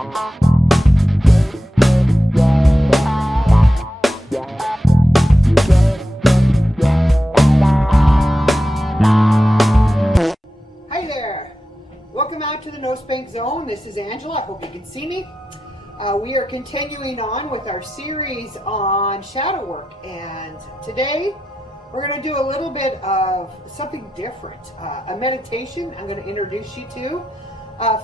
Hi there. Welcome out to the No Spank Zone. This is Angela. I hope you can see me. We are continuing on with our series on shadow work, and today we're going to do a little bit of something different, a meditation I'm going to introduce you to.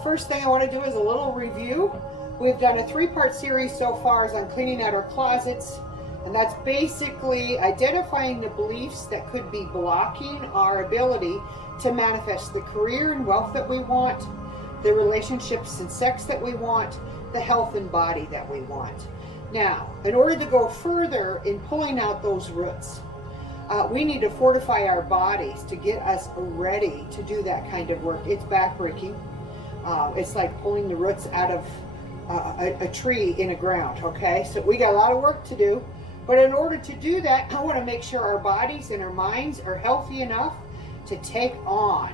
First thing I want to do is a little review. We've done a 3-part series so far on cleaning out our closets, and that's basically identifying the beliefs that could be blocking our ability to manifest the career and wealth that we want, the relationships and sex that we want, the health and body that we want. Now, in order to go further in pulling out those roots, we need to fortify our bodies to get us ready to do that kind of work. It's backbreaking. It's like pulling the roots out of a tree in the ground, okay? So we got a lot of work to do, but in order to do that, I want to make sure our bodies and our minds are healthy enough to take on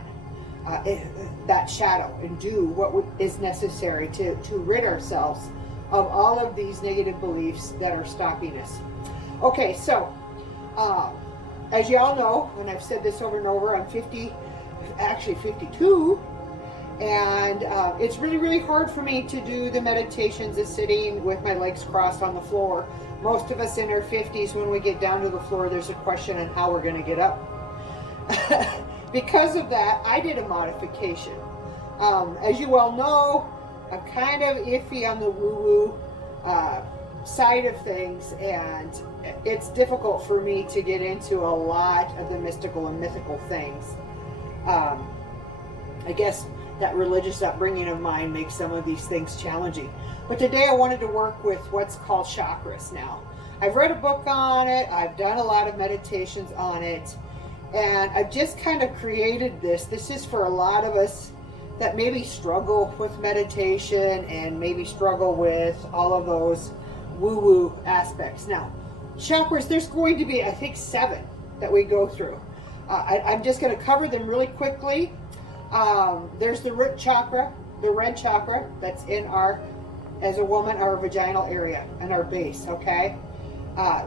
that shadow and do what is necessary to rid ourselves of all of these negative beliefs that are stopping us. Okay, so as you all know, and I've said this over and over, I'm 52, and it's really hard for me to do the meditations of sitting with my legs crossed on the floor. Most of us in our 50s, when we get down to the floor, there's a question on how we're going to get up. Because of that, I did a modification. As you well know, I'm kind of iffy on the woo-woo side of things, and it's difficult for me to get into a lot of the mystical and mythical things. I guess that religious upbringing of mine makes some of these things challenging. But today I wanted to work with what's called chakras now. I've read a book on it, I've done a lot of meditations on it, and I've just kind of created this. This is for a lot of us that maybe struggle with meditation and maybe struggle with all of those woo-woo aspects. Now, chakras, there's going to be, I think, 7 that we go through. I'm just going to cover them really quickly. There's the root chakra, the red chakra, that's in our, as a woman, our vaginal area and our base, okay?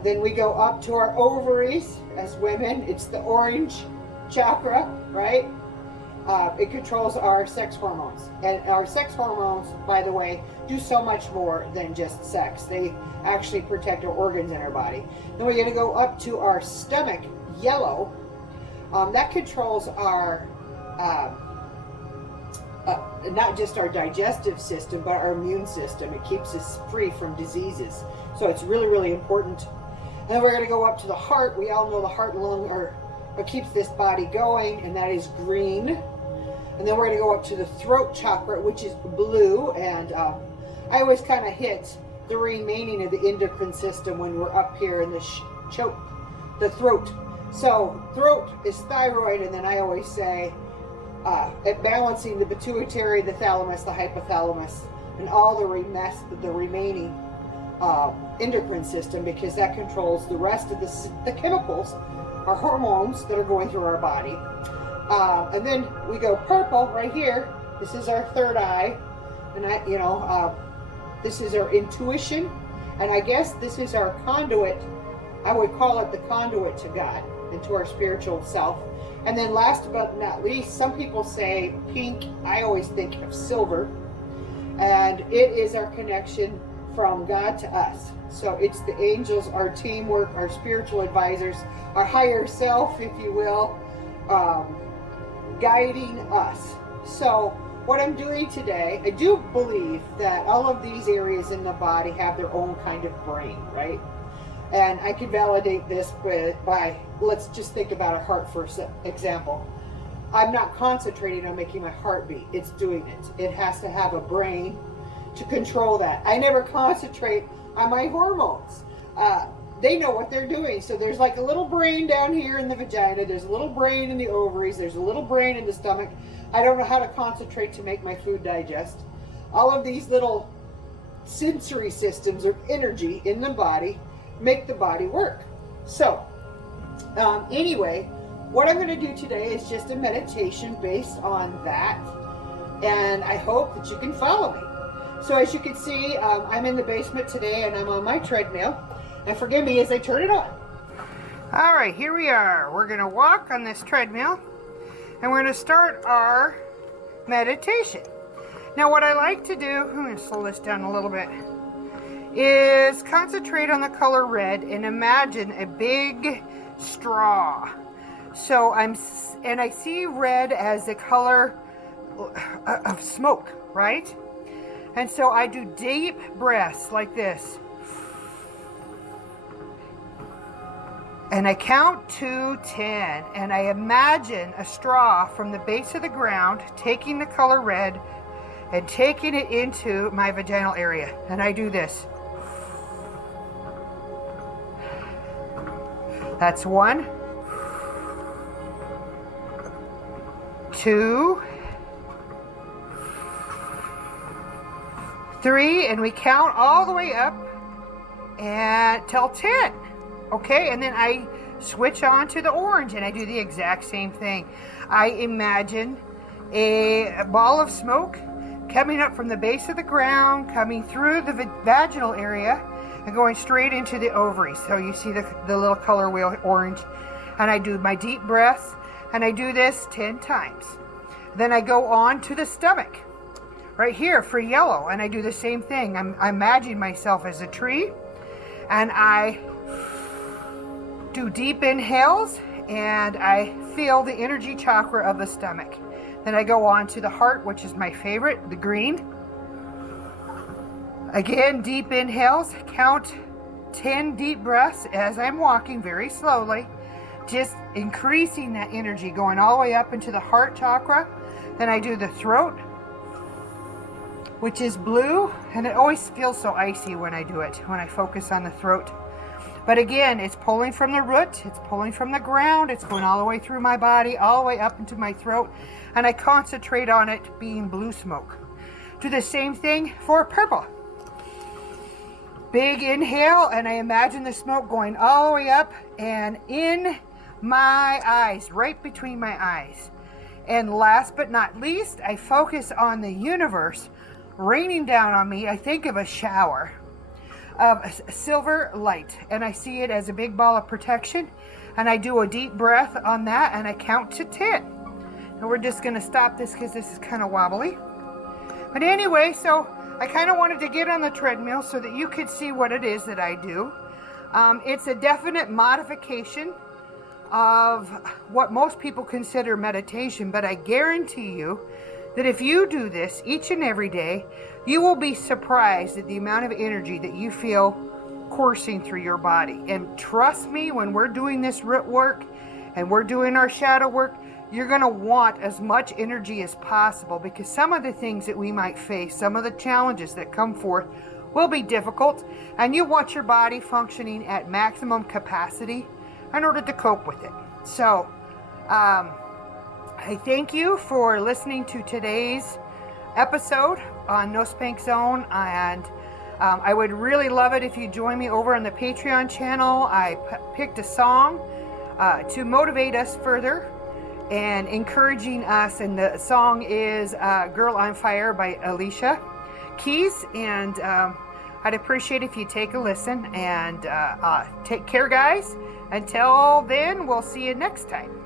Then we go up to our ovaries as women. It's the orange chakra, right? It controls our sex hormones. And our sex hormones, by the way, do so much more than just sex. They actually protect our organs in our body. Then we're going to go up to our stomach, yellow. That controls our, not just our digestive system, but our immune system. It keeps us free from diseases. So it's really important. And then we're going to go up to the heart. We all know the heart and lung are what keeps this body going, and that is green. And then we're going to go up to the throat chakra, which is blue. And I always kind of hit the remaining of the endocrine system when we're up here in the choke, the throat. So throat is thyroid, and then I always say at balancing the pituitary, the thalamus, the hypothalamus, and all the remaining endocrine system, because that controls the rest of the chemicals, our hormones that are going through our body. And then we go purple right here. This is our third eye, and this is our intuition, and I guess this is our conduit. I would call it the conduit to God and to our spiritual self. And then last but not least, some people say pink. I always think of silver, and it is our connection from God to us. So it's the angels, our teamwork, our spiritual advisors, our higher self, if you will, guiding us. So what I'm doing today, I do believe that all of these areas in the body have their own kind of brain, right? And I can validate this by, let's just think about our heart for example. I'm not concentrating on making my heart beat. It's doing it. It has to have a brain to control that. I never concentrate on my hormones. They know what they're doing. So there's like a little brain down here in the vagina. There's a little brain in the ovaries. There's a little brain in the stomach. I don't know how to concentrate to make my food digest. All of these little sensory systems or energy in the body make the body work. So anyway, what I'm going to do today is just a meditation based on that, and I hope that you can follow me. So as you can see, I'm in the basement today and I'm on my treadmill. And forgive me as I turn it on. All right, here we are. We're gonna walk on this treadmill and we're gonna start our meditation. Now what I like to do, I'm gonna slow this down a little bit, is concentrate on the color red and imagine a big straw. So I see red as the color of smoke, right? And so I do deep breaths like this. And I count to 10, and I imagine a straw from the base of the ground taking the color red and taking it into my vaginal area. And I do this. That's 1, 2, 3, and we count all the way up and till 10. Okay, and then I switch on to the orange and I do the exact same thing. I imagine a ball of smoke coming up from the base of the ground, coming through the vaginal area and going straight into the ovaries. So you see the little color wheel orange. And I do my deep breaths and I do this 10 times. Then I go on to the stomach right here for yellow, and I do the same thing. I imagine myself as a tree and I do deep inhales and I feel the energy chakra of the stomach. Then I go on to the heart, which is my favorite, the green. Again, deep inhales, count 10 deep breaths as I'm walking very slowly, just increasing that energy, going all the way up into the heart chakra. Then I do the throat, which is blue, and it always feels so icy when I do it, when I focus on the throat. But again, it's pulling from the root, it's pulling from the ground, it's going all the way through my body, all the way up into my throat, and I concentrate on it being blue smoke. Do the same thing for purple. Big inhale, and I imagine the smoke going all the way up and in my eyes, right between my eyes. And last but not least, I focus on the universe raining down on me. I think of a shower of silver light, and I see it as a big ball of protection, and I do a deep breath on that and I count to 10. And we're just going to stop this because this is kind of wobbly. But anyway, so I kind of wanted to get on the treadmill so that you could see what it is that I do. It's a definite modification of what most people consider meditation, but I guarantee you that if you do this each and every day, you will be surprised at the amount of energy that you feel coursing through your body. And trust me, when we're doing this root work and we're doing our shadow work, you're going to want as much energy as possible, because some of the things that we might face, some of the challenges that come forth will be difficult, and you want your body functioning at maximum capacity in order to cope with it. So, I thank you for listening to today's episode on No Spank Zone, and I would really love it if you join me over on the Patreon channel. I picked a song to motivate us further and encouraging us, and the song is Girl on Fire by Alicia Keys, and I'd appreciate if you take a listen, and take care, guys. Until then, we'll see you next time.